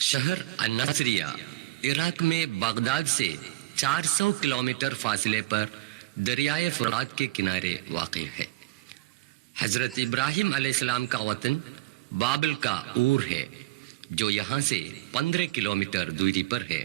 شہر النصریہ عراق میں بغداد سے 400 کلومیٹر فاصلے پر دریائے فرات کے کنارے واقع ہے۔ حضرت ابراہیم علیہ السلام کا وطن بابل کا اور ہے جو یہاں سے 15 کلومیٹر دوری پر ہے۔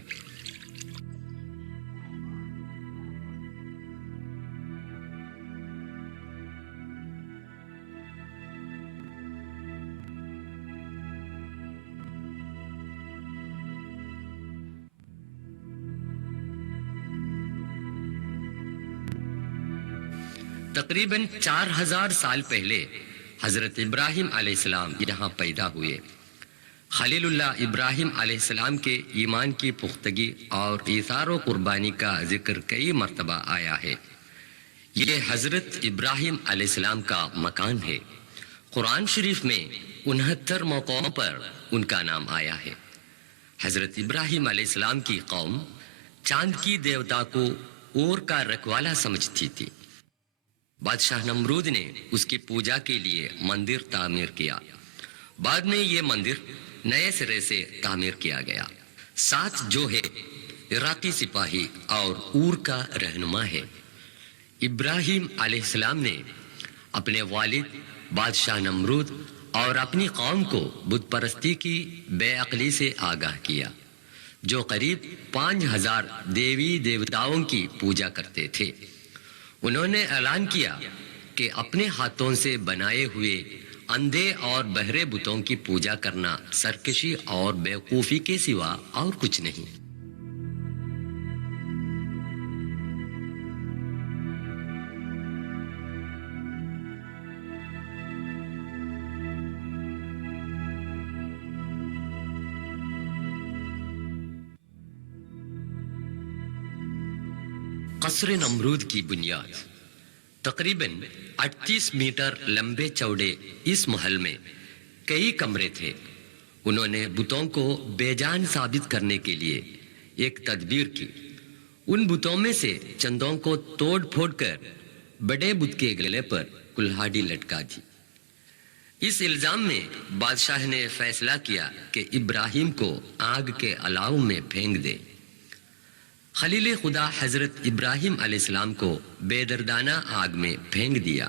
تقریباً 4000 سال پہلے حضرت ابراہیم علیہ السلام یہاں پیدا ہوئے۔ خلیل اللہ ابراہیم علیہ السلام کے ایمان کی پختگی اور ایثار و قربانی کا ذکر کئی مرتبہ آیا ہے۔ یہ حضرت ابراہیم علیہ السلام کا مکان ہے۔ قرآن شریف میں 69 موقعوں پر ان کا نام آیا ہے۔ حضرت ابراہیم علیہ السلام کی قوم چاند کی دیوتا کو اور کا رکھوالا سمجھتی تھی۔ بادشاہ نمرود نے اس کی پوجا کے لیے مندر تعمیر کیا۔ بعد میں یہ مندر نئے سرے سے تعمیر کیا گیا۔ ساتھ جو ہے عراقی سپاہی اور اور کا رہنما ہے۔ ابراہیم علیہ السلام نے اپنے والد بادشاہ نمرود اور اپنی قوم کو بت پرستی کی بے عقلی سے آگاہ کیا، جو قریب 5000 دیوی دیوتاؤں کی پوجا کرتے تھے۔ انہوں نے اعلان کیا کہ اپنے ہاتھوں سے بنائے ہوئے اندھے اور بہرے بتوں کی پوجا کرنا سرکشی اور بیوقوفی کے سوا اور کچھ نہیں۔ قصر نمرود کی بنیاد۔ تقریباً 38 میٹر لمبے چوڑے اس محل میں کئی کمرے تھے۔ انہوں نے بتوں کو بے جان ثابت کرنے کے لیے ایک تدبیر کی۔ ان بتوں میں سے چندوں کو توڑ پھوڑ کر بڑے بت کے گلے پر کلہاڑی لٹکا دی۔ اس الزام میں بادشاہ نے فیصلہ کیا کہ ابراہیم کو آگ کے الاؤ میں پھینک دے۔ خلیل خدا حضرت ابراہیم علیہ السلام کو بے دردانہ آگ میں پھینک دیا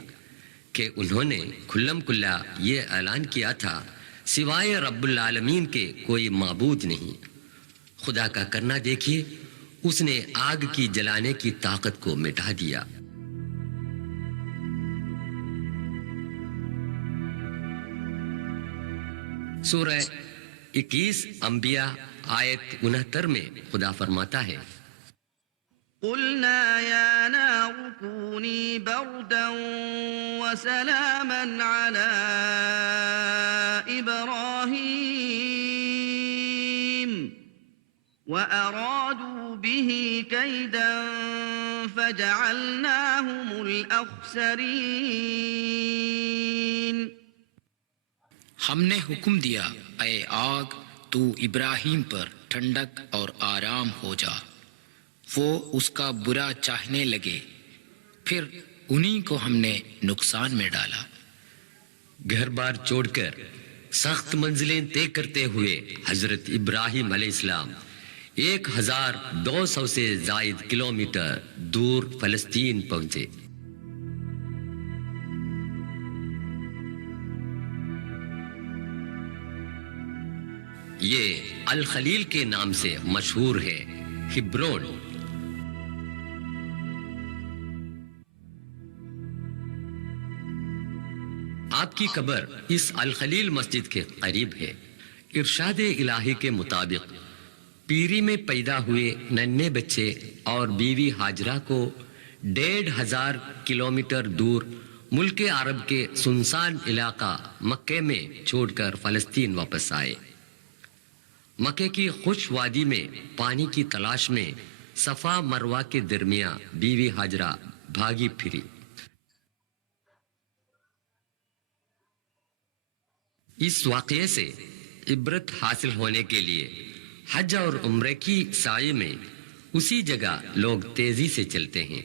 کہ انہوں نے کھلم کھلا یہ اعلان کیا تھا سوائے رب العالمین کے کوئی معبود نہیں۔ خدا کا کرنا دیکھیے، اس نے آگ کی جلانے کی طاقت کو مٹا دیا۔ سورہ 21 انبیاء آیت 69 میں خدا فرماتا ہے، قلنا يا نار كوني بردا وسلاما على إبراهيم وأرادوا به كيدا فجعلناهم الأخسرين۔ ہم نے حکم دیا، اے آگ تو ابراہیم پر ٹھنڈک اور آرام ہو جا۔ وہ اس کا برا چاہنے لگے، پھر انہی کو ہم نے نقصان میں ڈالا۔ گھر بار چھوڑ کر سخت منزلیں طے کرتے ہوئے حضرت ابراہیم علیہ السلام 1200 سے زائد کلومیٹر دور فلسطین پہنچے۔ یہ الخلیل کے نام سے مشہور ہے، ہبرون۔ آپ کی قبر اس الخلیل مسجد کے قریب ہے۔ ارشاد الہی کے مطابق پیری میں پیدا ہوئے ننھے بچے اور بیوی ہاجرہ کو 1500 کلومیٹر دور ملک عرب کے سنسان علاقہ مکہ میں چھوڑ کر فلسطین واپس آئے۔ مکہ کی خوش وادی میں پانی کی تلاش میں صفا مروہ کے درمیان بیوی ہاجرہ بھاگی پھری۔ اس واقعے سے عبرت حاصل ہونے کے لیے حج اور عمرے کی سعی میں اسی جگہ لوگ تیزی سے چلتے ہیں۔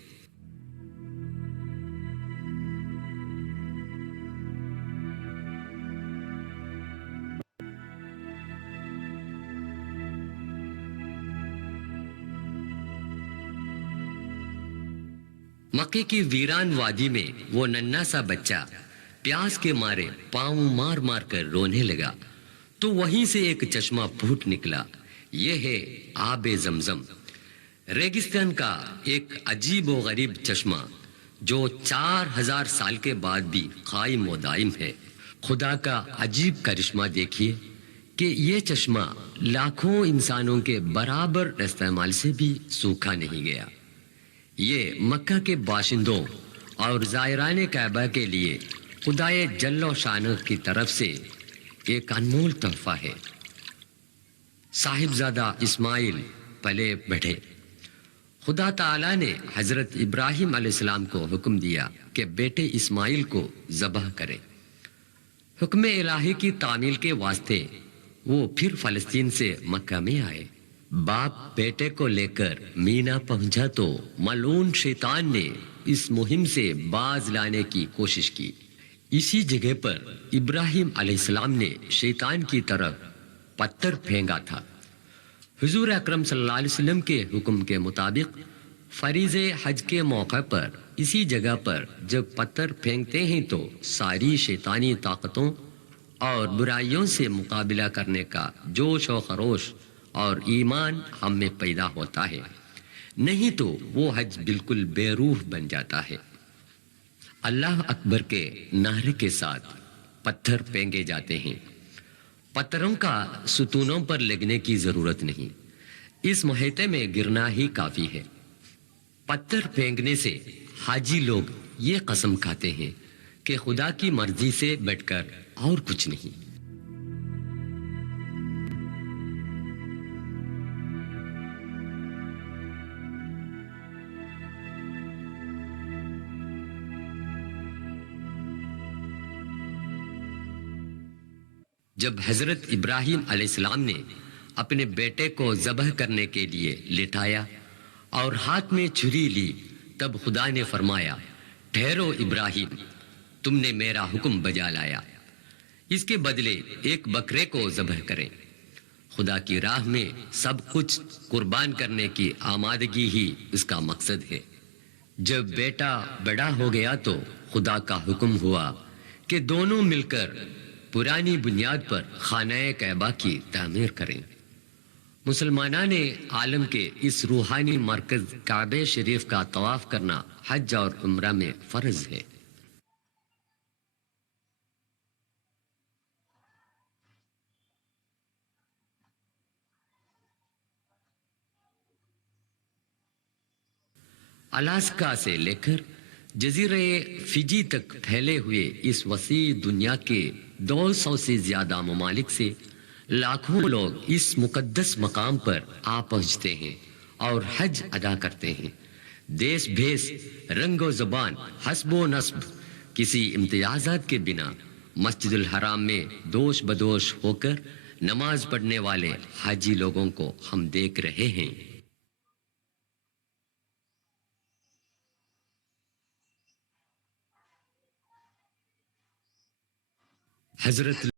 مکے کی ویران وادی میں وہ ننھا سا بچہ پیاس کے مارے پاؤں مار مار کر رونے لگا تو وہیں سے ایک چشمہ پھوٹ نکلا. یہ ہے آب زمزم، ریگستان کا ایک عجیب و غریب چشمہ جو 4000 سال کے بعد بھی قائم و دائم ہے. خدا کا عجیب کرشمہ دیکھیے کہ یہ چشمہ لاکھوں انسانوں کے برابر استعمال سے بھی سوکھا نہیں گیا. یہ مکہ کے باشندوں اور زائران کعبہ کے لیے خدائے جل و شانہ کی طرف سے ایک انمول تحفہ ہے. صاحبزادہ اسماعیل پلے بڑھے. خدا تعالیٰ نے حضرت ابراہیم علیہ السلام کو حکم دیا کہ بیٹے اسماعیل کو ذبح کرے. حکم الہی کی تعمیل کے واسطے وہ پھر فلسطین سے مکہ میں آئے. باپ بیٹے کو لے کر مینا پہنچا تو ملعون شیطان نے اس مہم سے باز لانے کی کوشش کی. اسی جگہ پر ابراہیم علیہ السلام نے شیطان کی طرف پتھر پھینکا تھا. حضور اکرم صلی اللہ علیہ وسلم کے حکم کے مطابق فریضہ حج کے موقع پر اسی جگہ پر جب پتھر پھینکتے ہیں تو ساری شیطانی طاقتوں اور برائیوں سے مقابلہ کرنے کا جوش و خروش اور ایمان ہم میں پیدا ہوتا ہے، نہیں تو وہ حج بالکل بے روح بن جاتا ہے. اللہ اکبر کے نعرے کے ساتھ پتھر پھینکے جاتے ہیں. پتھروں کا ستونوں پر لگنے کی ضرورت نہیں، اس محیطے میں گرنا ہی کافی ہے. پتھر پھینکنے سے حاجی لوگ یہ قسم کھاتے ہیں کہ خدا کی مرضی سے بٹ کر اور کچھ نہیں. جب حضرت ابراہیم علیہ السلام نے اپنے بیٹے کو ذبح کرنے کے لیے لٹایا اور ہاتھ میں چھری لی تب خدا نے فرمایا، ٹھہرو ابراہیم، تم نے میرا حکم بجا لایا، اس کے بدلے ایک بکرے کو ذبح کریں. خدا کی راہ میں سب کچھ قربان کرنے کی آمادگی ہی اس کا مقصد ہے. جب بیٹا بڑا ہو گیا تو خدا کا حکم ہوا کہ دونوں مل کر پرانی بنیاد پر خانہ کعبہ کی تعمیر کریں. مسلمانان عالم کے اس روحانی مرکز کعبہ شریف کا طواف کرنا حج اور عمرہ میں فرض ہے. الاسکا سے لے کر جزیرہ فجی تک پھیلے ہوئے اس وسیع دنیا کے 200 سے زیادہ ممالک سے لاکھوں لوگ اس مقدس مقام پر آ پہنچتے ہیں اور حج ادا کرتے ہیں. دیس بھیس، رنگ و زبان، حسب و نسب، کسی امتیازات کے بنا مسجد الحرام میں دوش بدوش ہو کر نماز پڑھنے والے حاجی لوگوں کو ہم دیکھ رہے ہیں. حضرت